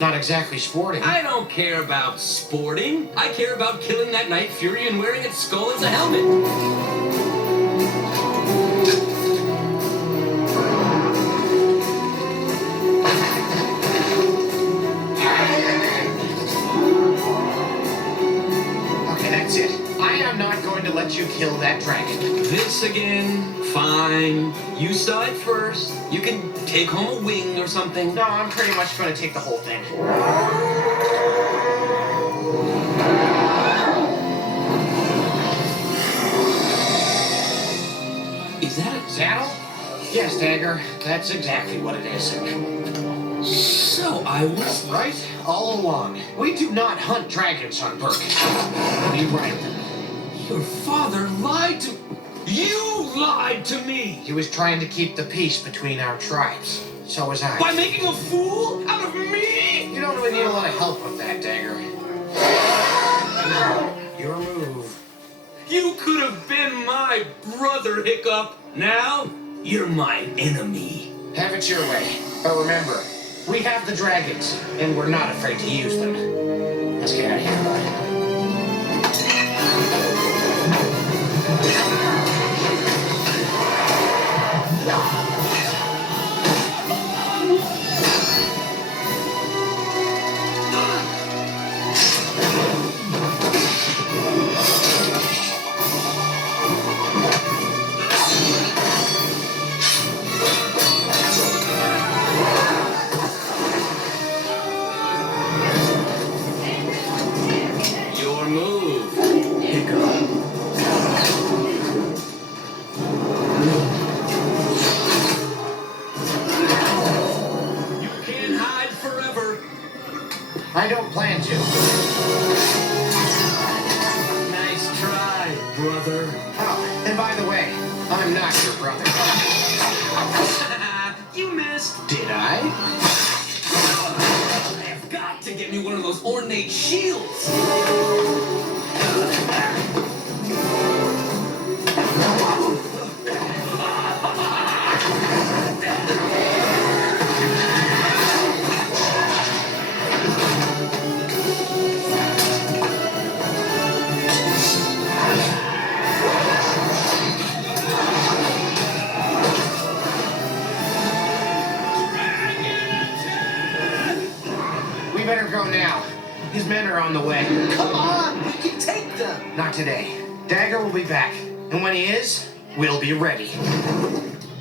Not exactly sporting. I don't care about sporting. I care about killing that Night Fury and wearing its skull as a helmet. Okay, that's it. I am not going to let you kill that dragon. This again? Fine. You saw it first. You can take home a wing or something. No, I'm pretty much going to take the whole thing. Is that a Saddle? Yes, Dagur. That's exactly what it is. So I was Right? All along. We do not hunt dragons on Berk. We ride them. Your father lied to... You lied to me! He was trying to keep the peace between our tribes. So was I. By making a fool out of me? You don't really need a lot of help with that, Dagur. Your move. You could have been my brother, Hiccup. Now, you're my enemy. Have it your way. But remember, we have the dragons, and we're not afraid to use them. Let's get out of here, bud. Your move, Hiccup. You can't hide forever. I don't plan to. Nice try, brother. Oh, and by the way, I'm not your brother. You missed. Did I? I've got to get me one of those ornate shields. We better go now. His men are on the way. Come on, we can take them. Not today. Dagur will be back. And when he is, we'll be ready.